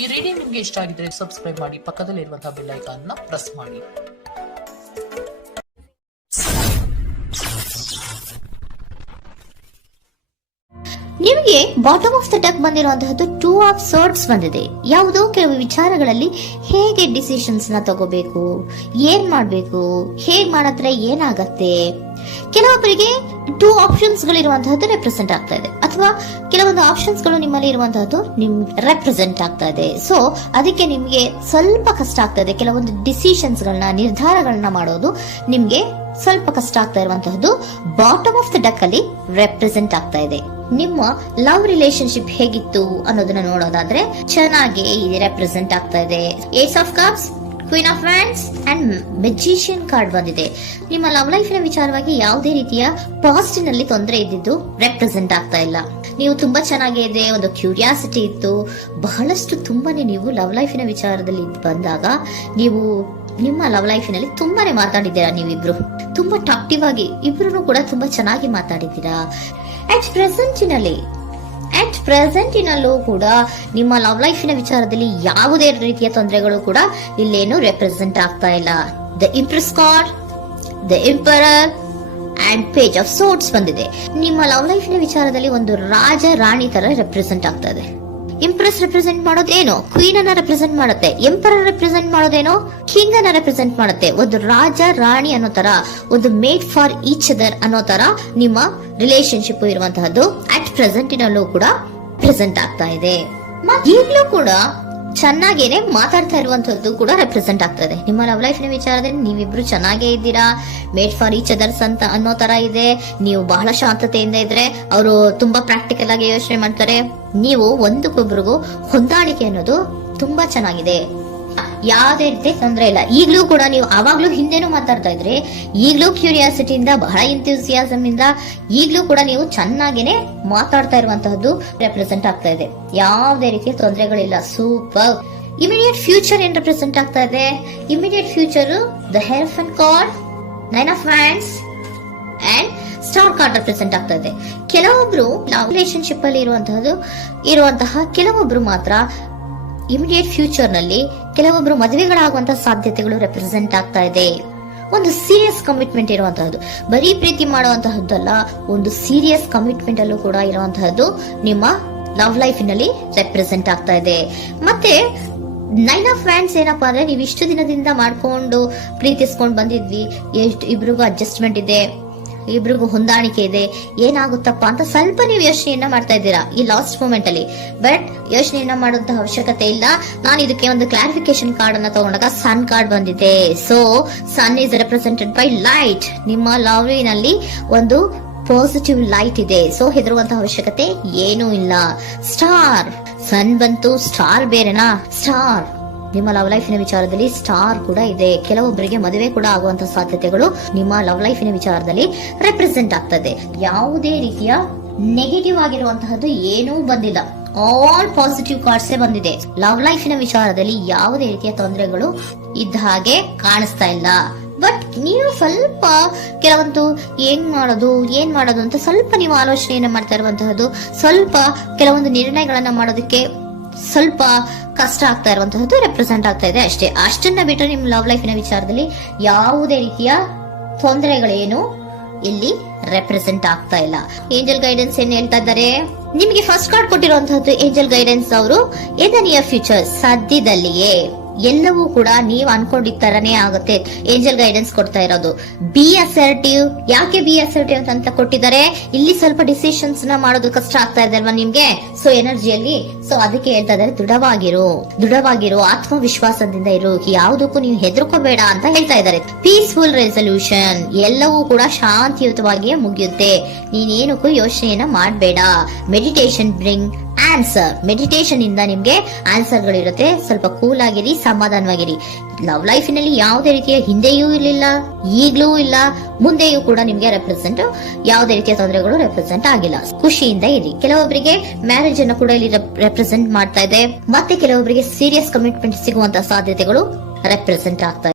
ಈ ರೀಡಿಂಗ್ ನಿಮ್ಗೆ ಇಷ್ಟ ಆಗಿದ್ರೆ ಸಬ್ಸ್ಕ್ರೈಬ್ ಮಾಡಿ, ಪಕ್ಕದಲ್ಲಿರುವಂತಹ ಬೆಲ್ ಐಕಾನ್ ನ ಪ್ರೆಸ್ ಮಾಡಿ. ನಿಮಗೆ ಬಾಟಮ್ ಆಫ್ ದ ಡಕ್ ಬಂದಿರುವಂತಹದ್ದು 2 ಆಫ್ ಸ್ವರ್ಡ್ಸ್ ಬಂದಿದೆ. ಯಾವುದೋ ಕೆಲವು ವಿಚಾರಗಳಲ್ಲಿ ಹೇಗೆ ಡಿಸಿಷನ್ಸ್ ನ ತಗೋಬೇಕು, ಏನ್ ಮಾಡ್ಬೇಕು, ಹೇಗ್ ಮಾಡಿದ್ರೆ ಏನಾಗತ್ತೆ. ಕೆಲವೊಬ್ಬರಿಗೆ 2 ಆಪ್ಷನ್ಸ್ ಗಳಿರುವಂತಹದ್ದು ರೆಪ್ರೆಸೆಂಟ್ ಆಗ್ತಾ ಇದೆ, ಅಥವಾ ಕೆಲವೊಂದು ಆಪ್ಷನ್ಸ್ ಗಳು ನಿಮ್ಮಲ್ಲಿ ಇರುವಂತಹದ್ದು ರೆಪ್ರೆಸೆಂಟ್ ಆಗ್ತಾ ಇದೆ. ಸೊ ಅದಕ್ಕೆ ನಿಮ್ಗೆ ಸ್ವಲ್ಪ ಕಷ್ಟ ಆಗ್ತಾ ಇದೆ. ಕೆಲವೊಂದು ಡಿಸಿಷನ್ಸ್ ಗಳನ್ನ, ನಿರ್ಧಾರಗಳನ್ನ ಮಾಡೋದು ನಿಮ್ಗೆ ಸ್ವಲ್ಪ ಕಷ್ಟ ಆಗ್ತಾ ಇರುವಂತಹದ್ದು ಬಾಟಮ್ ಆಫ್ ದ ಡಕ್ ಅಲ್ಲಿ ರೆಪ್ರೆಸೆಂಟ್ ಆಗ್ತಾ ಇದೆ. ನಿಮ್ಮ ಲವ್ ರಿಲೇಶನ್ಶಿಪ್ ಹೇಗಿತ್ತು ಅನ್ನೋದನ್ನ ನೋಡೋದಾದ್ರೆ ಚೆನ್ನಾಗಿ ರೆಪ್ರೆಸೆಂಟ್ ಆಗ್ತಾ ಇದೆ. Ace of cups, queen of wands and magician card ಬಂದಿದೆ. ನಿಮ್ಮ ಲವ್ ಲೈಫಿನ ವಿಚಾರವಾಗಿ ಯಾವುದೇ ರೀತಿಯ ಪಾಸಿಟಿವ್ ನಲ್ಲಿ ತೊಂದರೆ ಇದ್ದಿದ್ದು ರೆಪ್ರೆಸೆಂಟ್ ಆಗ್ತಾ ಇಲ್ಲ. ನೀವು ತುಂಬಾ ಚೆನ್ನಾಗೇ ಇದೆ, ಒಂದು ಕ್ಯೂರಿಯಾಸಿಟಿ ಇತ್ತು, ಬಹಳಷ್ಟು ತುಂಬಾನೇ ನೀವು ಲವ್ ಲೈಫಿನ ವಿಚಾರದಲ್ಲಿ ಬಂದಾಗ ನೀವು ನಿಮ್ಮ ಲವ್ ಲೈಫಿನಲ್ಲಿ ತುಂಬಾನೇ ಮಾತಾಡಿದ್ದೀರಾ. ನೀವಿಬ್ರು ತುಂಬಾ ಟಾಕ್ಟಿವ್ ಆಗಿ ಇಬ್ರು ಕೂಡ ತುಂಬಾ ಚೆನ್ನಾಗಿ ಮಾತಾಡಿದ್ದೀರಾ. ಅಟ್ ಪ್ರೆಸೆಂಟಿನಲ್ಲೂ ಕೂಡ ನಿಮ್ಮ ಲವ್ ಲೈಫಿನ ವಿಚಾರದಲ್ಲಿ ಯಾವುದೇ ರೀತಿಯ ತೊಂದರೆಗಳು ಕೂಡ ಇಲ್ಲೇನು ರೆಪ್ರೆಸೆಂಟ್ ಆಗ್ತಾ ಇಲ್ಲ. The empress card, the emperor and page of swords ಬಂದಿದೆ. ನಿಮ್ಮ ಲವ್ ಲೈಫಿನ ವಿಚಾರದಲ್ಲಿ ಒಂದು ರಾಜ ರಾಣಿ ತರ ರೆಪ್ರೆಸೆಂಟ್ ಆಗ್ತಾ ಇದೆ. ಇಂಪ್ರೆಸ್ ರೆಪ್ರೆಸೆಂಟ್ ಮಾಡೋದೇನೋ ಕ್ವೀನ್ ಅನ್ನ ರೆಪ್ರೆಸೆಂಟ್ ಮಾಡುತ್ತೆ, ಎಂಪರರ್ ರೆಪ್ರೆಸೆಂಟ್ ಮಾಡೋದೇನೋ ಕಿಂಗ್ ಅನ್ನ ರೆಪ್ರೆಸೆಂಟ್ ಮಾಡುತ್ತೆ. ಒಂದು ರಾಜ ರಾಣಿ ಅನ್ನೋ ತರ, ಒಂದು ಮೇಡ್ ಫಾರ್ ಈಚ್ ಅದರ್ ಅನ್ನೋ ತರ ನಿಮ್ಮ ರಿಲೇಶನ್ಶಿಪ್ ಇರುವಂತಹದ್ದು ಅಟ್ ಪ್ರೆಸೆಂಟಿನಲ್ಲೂ ಕೂಡ ಪ್ರೆಸೆಂಟ್ ಆಗ್ತಾ ಇದೆ. ಈಗಲೂ ಕೂಡ ಚೆನ್ನಾಗೇನೆ ಮಾತಾಡ್ತಾ ಇರುವಂತದ್ದು ಕೂಡ ರೆಪ್ರೆಸೆಂಟ್ ಆಗ್ತಾ ಇದೆ. ನಿಮ್ಮ ಲವ್ ಲೈಫಿನ ವಿಚಾರದಲ್ಲಿ ನೀವಿಬ್ರು ಚೆನ್ನಾಗೇ ಇದ್ದೀರಾ, ಮೇಡ್ ಫಾರ್ ಈಚ್ ಅದರ್ಸ್ ಅಂತ ಅನ್ನೋ ತರ ಇದೆ. ನೀವು ಬಹಳ ಶಾಂತತೆಯಿಂದ ಇದ್ರೆ ಅವರು ತುಂಬಾ ಪ್ರಾಕ್ಟಿಕಲ್ ಆಗಿ ಯೋಚನೆ ಮಾಡ್ತಾರೆ. ನೀವು ಒಂದಕ್ಕೊಬ್ರಿಗೂ ಹೊಂದಾಣಿಕೆ ಅನ್ನೋದು ತುಂಬಾ ಚೆನ್ನಾಗಿದೆ, ಯಾವುದೇ ರೀತಿ ತೊಂದರೆ ಇಲ್ಲ. ಈಗ್ಲೂ ಕೂಡ ನೀವು ಅವಾಗ್ಲೂ ಹಿಂದೆನೂ ಮಾತಾಡ್ತಾ ಇದ್ರಿ, ಈಗ್ಲೂ ಕ್ಯೂರಿಯಾಸಿಟಿಯಿಂದ, ಬಹಳ ಇಂಥ್ಯೂಸಿಯಾಸಮ್ ಇಂದ ಈಗ್ಲೂ ಕೂಡ ನೀವು ಚೆನ್ನಾಗೇನೆ ಮಾತಾಡ್ತಾ ಇರುವಂತಹದ್ದು ರೆಪ್ರೆಸೆಂಟ್ ಆಗ್ತಾ ಇದೆ. ಯಾವುದೇ ರೀತಿಯ ತೊಂದರೆಗಳಿಲ್ಲ. ಸೂಪರ್. ಇಮಿಡಿಯೇಟ್ ಫ್ಯೂಚರ್ ಏನ್ ರೆಪ್ರೆಸೆಂಟ್ ಆಗ್ತಾ ಇದೆ? Immediate future the hierophant card, 9 of wands and star card represent ಆಗ್ತಾ ಇದೆ. ಕೆಲವೊಬ್ರು ರಿಲೇಶನ್ಶಿಪ್ ಅಲ್ಲಿ ಇರುವಂತಹ ಕೆಲವೊಬ್ರು ಮಾತ್ರ ಇಮಿಡಿಯೇಟ್ ಫ್ಯೂಚರ್ ನಲ್ಲಿ ಕೆಲವೊಬ್ರು ಮದುವೆಗಳಾಗುವಂತಹ ಸಾಧ್ಯತೆಗಳು ರೆಪ್ರೆಸೆಂಟ್ ಆಗ್ತಾ ಇದೆ. ಒಂದು ಸೀರಿಯಸ್ ಕಮಿಟ್ಮೆಂಟ್ ಇರುವಂತಹದ್ದು, ಬರೀ ಪ್ರೀತಿ ಮಾಡುವಂತಹದ್ದಲ್ಲ, ಒಂದು ಸೀರಿಯಸ್ ಕಮಿಟ್ಮೆಂಟ್ ಅಲ್ಲೂ ಕೂಡ ಇರುವಂತಹದ್ದು ನಿಮ್ಮ ಲವ್ ಲೈಫಿನಲ್ಲಿ ರೆಪ್ರೆಸೆಂಟ್ ಆಗ್ತಾ ಇದೆ. ಮತ್ತೆ 9 ಆಫ್ ವ್ಯಾಂಡ್ಸ್ ಏನಪ್ಪಾ ಅಂದ್ರೆ, ನೀವು ಇಷ್ಟು ದಿನದಿಂದ ಮಾಡ್ಕೊಂಡು ಪ್ರೀತಿಸ್ಕೊಂಡು ಬಂದಿದ್ವಿ, ಇಬ್ರಿಗೂ ಅಡ್ಜಸ್ಟ್ಮೆಂಟ್ ಇದೆ, ಇಬ್ರಿಗೂ ಹೊಂದಾಣಿಕೆ ಇದೆ, ಏನಾಗುತ್ತಪ್ಪ ಅಂತ ಸ್ವಲ್ಪ ನೀವು ಯೋಚನೆಯನ್ನ ಮಾಡ್ತಾ ಇದ್ದೀರಾ ಈ ಲಾಸ್ಟ್ ಮೂಮೆಂಟ್ ಅಲ್ಲಿ. ಬಟ್ ಯೋಚನೆಯನ್ನ ಮಾಡುವಂತಹ ಅವಶ್ಯಕತೆ ಇಲ್ಲ. ನಾನು ಇದಕ್ಕೆ ಒಂದು ಕ್ಲಾರಿಫಿಕೇಶನ್ ಕಾರ್ಡ್ ಅನ್ನ ತಗೊಂಡಾಗ ಸನ್ ಕಾರ್ಡ್ ಬಂದಿದೆ. So sun is represented by light. ನಿಮ್ಮ ಲವ್ನಲ್ಲಿ ಒಂದು ಪಾಸಿಟಿವ್ ಲೈಟ್ ಇದೆ. ಸೊ ಹೆದರುವಂತಹ ಅವಶ್ಯಕತೆ ಏನೂ ಇಲ್ಲ. ಸ್ಟಾರ್, ಸನ್ ಬಂತು, ಸ್ಟಾರ್ ಬೇರೆನಾ? ಸ್ಟಾರ್ ನಿಮ್ಮ ಲವ್ ಲೈಫಿನ ವಿಚಾರದಲ್ಲಿ ಸ್ಟಾರ್ ಕೂಡ ಇದೆ. ಕೆಲವೊಬ್ಬರಿಗೆ ಮದುವೆ ಕೂಡ ಆಗುವಂತಹ ಸಾಧ್ಯತೆಗಳು ನಿಮ್ಮ ಲವ್ ಲೈಫಿನ ವಿಚಾರದಲ್ಲಿ ರೆಪ್ರೆಸೆಂಟ್ ಆಗ್ತದೆ. ಯಾವುದೇ ರೀತಿಯ ನೆಗೆಟಿವ್ ಆಗಿರುವಂತಹದ್ದು ಏನೂ ಬಂದಿಲ್ಲ. ಆಲ್ ಪಾಸಿಟಿವ್ ಕಾರ್ಡ್ಸ್ ಬಂದಿದೆ. ಲವ್ ಲೈಫಿನ ವಿಚಾರದಲ್ಲಿ ಯಾವುದೇ ರೀತಿಯ ತೊಂದರೆಗಳು ಇದ್ದ ಹಾಗೆ ಕಾಣಿಸ್ತಾ ಇಲ್ಲ. ಬಟ್ ನೀವು ಸ್ವಲ್ಪ ಕೆಲವೊಂದು ಏನ್ ಮಾಡೋದು ಅಂತ ಸ್ವಲ್ಪ ನೀವು ಆಲೋಚನೆಯನ್ನ ಮಾಡ್ತಾ ಇರುವಂತಹದ್ದು, ಸ್ವಲ್ಪ ಕೆಲವೊಂದು ನಿರ್ಣಯಗಳನ್ನ ಮಾಡೋದಕ್ಕೆ ಸ್ವಲ್ಪ ಕಷ್ಟ ಆಗ್ತಾ ಇರುವಂತಹದ್ದು ರೆಪ್ರೆಸೆಂಟ್ ಆಗ್ತಾ ಇದೆ ಅಷ್ಟೇ. ಅಷ್ಟನ್ನ ಬಿಟ್ಟರೆ ನಿಮ್ಮ ಲವ್ ಲೈಫಿನ ವಿಚಾರದಲ್ಲಿ ಯಾವುದೇ ರೀತಿಯ ತೊಂದರೆಗಳೇನು ಇಲ್ಲಿ ರೆಪ್ರೆಸೆಂಟ್ ಆಗ್ತಾ ಇಲ್ಲ. ಏಂಜಲ್ ಗೈಡೆನ್ಸ್ ಏನ್ ಹೇಳ್ತಾ ಇದ್ದಾರೆ? ನಿಮಗೆ ಫಸ್ಟ್ ಕಾರ್ಡ್ ಕೊಟ್ಟಿರುವಂತಹದ್ದು ಏಂಜಲ್ ಗೈಡೆನ್ಸ್ ಅವರು ಇನ್ ದ ನಿಯರ್ ಫ್ಯೂಚರ್, ಸದ್ಯದಲ್ಲಿಯೇ ಎಲ್ಲವೂ ಕೂಡ ನೀವು ಅನ್ಕೊಂಡಿದ್ದ ತರನೇ ಆಗುತ್ತೆ. ಏಂಜಲ್ ಗೈಡೆನ್ಸ್ ಕೊಡ್ತಾ ಇರೋದು ಬಿ ಅಸರ್ಟಿವ್. ಯಾಕೆ ಬಿ ಅಸರ್ಟಿವ್ ಅಂತ ಕೊಟ್ಟಿದ್ದಾರೆ? ಇಲ್ಲಿ ಸ್ವಲ್ಪ ಡಿಸಿಷನ್ಸ್ ನ ಮಾಡೋದು ಕಷ್ಟ ಆಗ್ತಾ ಇದೆ ಅಲ್ವಾ ನಿಮ್ಗೆ, ಸೊ ಎನರ್ಜಿಯಲ್ಲಿ. ಸೊ ಅದಕ್ಕೆ ಹೇಳ್ತಾ ಇದ್ದಾರೆ ದೃಢವಾಗಿರು, ಆತ್ಮವಿಶ್ವಾಸದಿಂದ ಇರು, ಯಾವುದಕ್ಕೂ ನೀವು ಹೆದರ್ಕೋಬೇಡ ಅಂತ ಹೇಳ್ತಾ ಇದ್ದಾರೆ. ಪೀಸ್ಫುಲ್ ರೆಸಲ್ಯೂಷನ್, ಎಲ್ಲವೂ ಕೂಡ ಶಾಂತಿಯುತವಾಗಿಯೇ ಮುಗಿಯುತ್ತೆ, ನೀನೇನಕ್ಕೂ ಯೋಚನೆಯನ್ನ ಮಾಡಬೇಡ. Meditation bring answer. ಮೆಡಿಟೇಷನ್ ಇಂದ ನಿಮ್ಗೆ ಆನ್ಸರ್ ಗಳಿರುತ್ತೆ. ಸ್ವಲ್ಪ ಕೂಲ್ ಆಗಿರಿ, ಸಮಾಧಾನವಾಗಿರಿ. ಲವ್ ಲೈಫಿನಲ್ಲಿ ಯಾವುದೇ ರೀತಿಯ ಹಿಂದೆಯೂ ಇರಲಿಲ್ಲ, ಈಗ್ಲೂ ಇಲ್ಲ, ಮುಂದೆಯೂ ಕೂಡ ನಿಮ್ಗೆ ಯಾವುದೇ ರೀತಿಯ ತೊಂದರೆಗಳು ರೆಪ್ರೆಸೆಂಟ್ ಆಗಿಲ್ಲ. ಖುಷಿಯಿಂದ ಇರಿ. ಕೆಲವೊಬ್ಬರಿಗೆ ಮ್ಯಾರೇಜ್ ಅನ್ನು ಕೂಡ ಇಲ್ಲಿ ರೆಪ್ರೆಸೆಂಟ್ ಮಾಡ್ತಾ ಇದೆ. ಮತ್ತೆ ಕೆಲವೊಬ್ಬರಿಗೆ ಸೀರಿಯಸ್ ಕಮಿಟ್ಮೆಂಟ್ ಸಿಗುವಂತಹ ಸಾಧ್ಯತೆಗಳು ರೆಪ್ರೆಸೆಂಟ್ ಆಗ್ತಾ ಇದೆ.